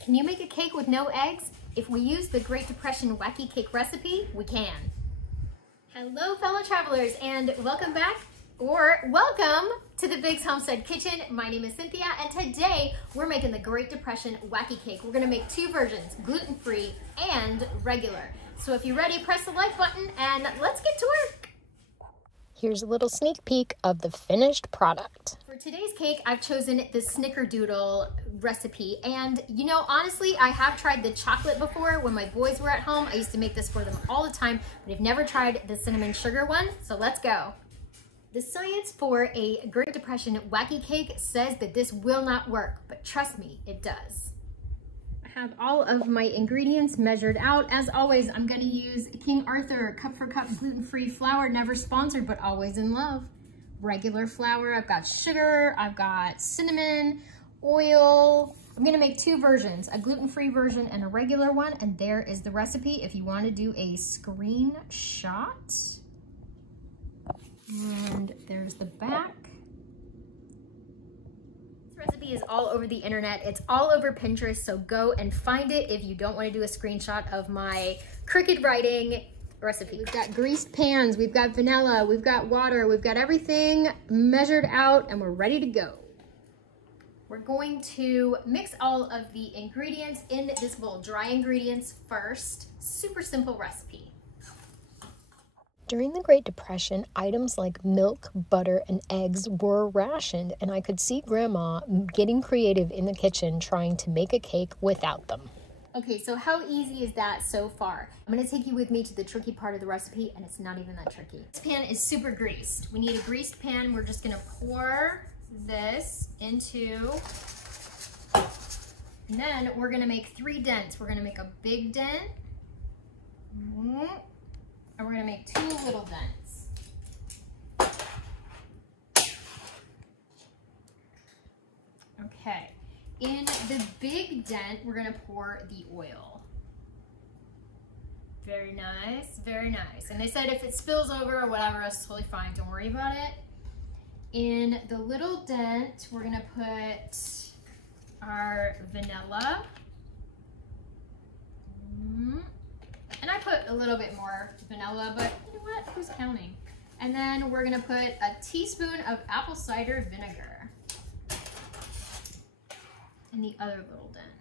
Can you make a cake with no eggs? If we use the Great Depression Whacky Cake recipe, we can. Hello, fellow travelers, and welcome back, or welcome to the Biggs Homestead Kitchen. My name is Cynthia, and today we're making the Great Depression Whacky Cake. We're gonna make two versions, gluten-free and regular. So if you're ready, press the like button, and let's get to work. Here's a little sneak peek of the finished product. For today's cake, I've chosen the snickerdoodle recipe. And you know, honestly, I have tried the chocolate before when my boys were at home. I used to make this for them all the time, but I've never tried the cinnamon sugar one. So let's go. The science for a Great Depression Whacky Cake says that this will not work, but trust me, it does. I have all of my ingredients measured out. As always, I'm gonna use King Arthur cup for cup gluten-free flour, never sponsored, but always in love. Regular flour, I've got sugar, I've got cinnamon, oil. I'm gonna make two versions, a gluten-free version and a regular one, and there is the recipe if you wanna do a screenshot. And there's the back. Recipe is all over the internet. It's all over Pinterest, so go and find it if you don't want to do a screenshot of my crooked writing recipe. We've got greased pans, we've got vanilla, we've got water, we've got everything measured out, and we're ready to go. We're going to mix all of the ingredients in this bowl. Dry ingredients first. Super simple recipe. During the Great Depression, items like milk, butter, and eggs were rationed, and I could see Grandma getting creative in the kitchen trying to make a cake without them. Okay, so how easy is that so far? I'm gonna take you with me to the tricky part of the recipe, and it's not even that tricky. This pan is super greased. We need a greased pan. We're just gonna pour this into, and then we're gonna make 3 dents. We're gonna make a big dent, and we're gonna make 2 little dents. Okay, in the big dent, we're gonna pour the oil. Very nice, very nice. And they said if it spills over or whatever, it's totally fine, don't worry about it. In the little dent, we're gonna put our vanilla. And I put a little bit more vanilla, but you know what? Who's counting? And then we're gonna put a teaspoon of apple cider vinegar in the other little dent.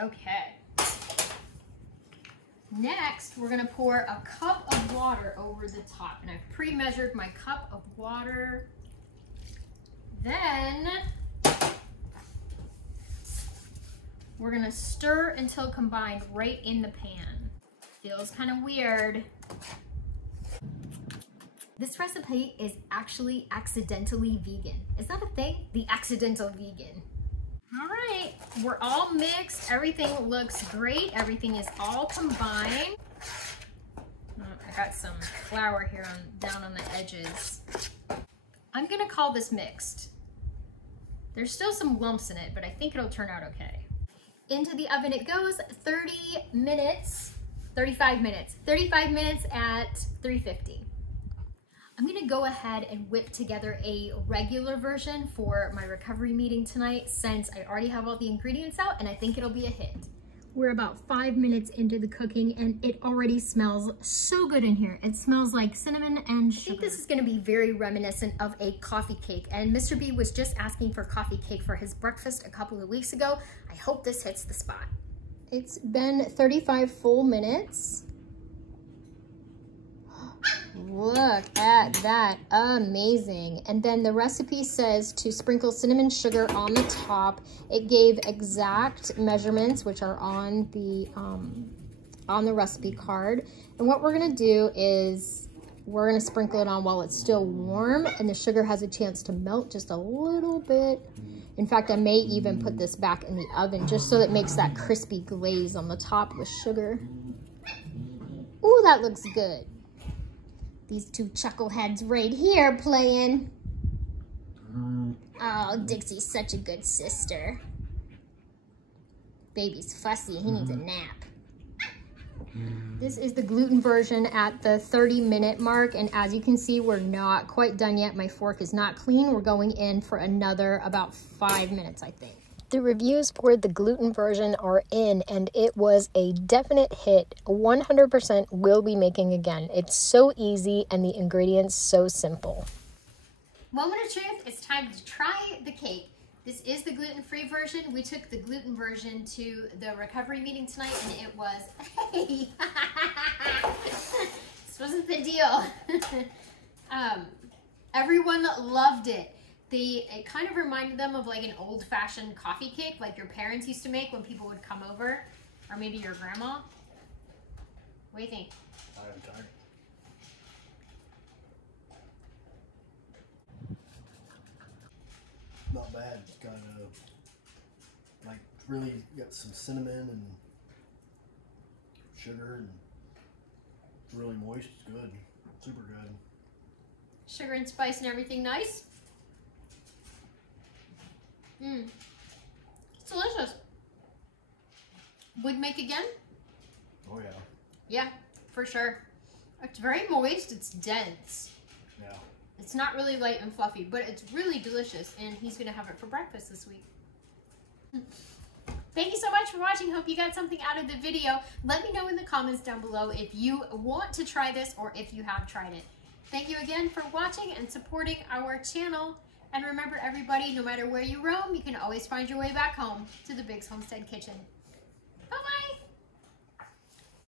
Okay. Next, we're gonna pour a cup of water over the top. And I've pre-measured my cup of water. Then, we're gonna stir until combined right in the pan. Feels kind of weird. This recipe is actually accidentally vegan. Is that a thing? The accidental vegan. All right, we're all mixed. Everything looks great. Everything is all combined. Oh, I got some flour here down on the edges. I'm gonna call this mixed. There's still some lumps in it, but I think it'll turn out okay. Into the oven it goes, 35 minutes at 350. I'm gonna go ahead and whip together a regular version for my recovery meeting tonight since I already have all the ingredients out and I think it'll be a hit. We're about 5 minutes into the cooking and it already smells so good in here. It smells like cinnamon and sugar. I think this is gonna be very reminiscent of a coffee cake, and Mr. B was just asking for coffee cake for his breakfast a couple of weeks ago. I hope this hits the spot. It's been 35 full minutes. Look at that, amazing. And then the recipe says to sprinkle cinnamon sugar on the top. It gave exact measurements, which are on the recipe card. And what we're gonna do is we're gonna sprinkle it on while it's still warm and the sugar has a chance to melt just a little bit. In fact, I may even put this back in the oven just so it makes that crispy glaze on the top with sugar. Ooh, that looks good. These 2 chuckleheads right here playing. Oh, Dixie's such a good sister. Baby's fussy, he needs a nap. This is the gluten version at the 30-minute mark, and as you can see, we're not quite done yet. My fork is not clean. We're going in for another about 5 minutes, I think. The reviews for the gluten version are in, and it was a definite hit. 100% will be making again. It's so easy and the ingredients so simple. Moment of truth, it's time to try the cake. This is the gluten-free version. We took the gluten version to the recovery meeting tonight, and it was, hey, this wasn't the deal. Everyone loved it. It kind of reminded them of like an old-fashioned coffee cake, like your parents used to make when people would come over, or maybe your grandma. What do you think? I'm tired. Not bad. It's got like really got some cinnamon and sugar, and it's really moist. It's good, super good. Sugar and spice and everything nice. It's delicious. Would make again? Oh yeah. Yeah, for sure. It's very moist. It's dense. Yeah. It's not really light and fluffy, but it's really delicious, and he's gonna have it for breakfast this week. Thank you so much for watching. Hope you got something out of the video. Let me know in the comments down below if you want to try this or if you have tried it. Thank you again for watching and supporting our channel. And remember, everybody, no matter where you roam, you can always find your way back home to the Biggs Homestead Kitchen. Bye-bye.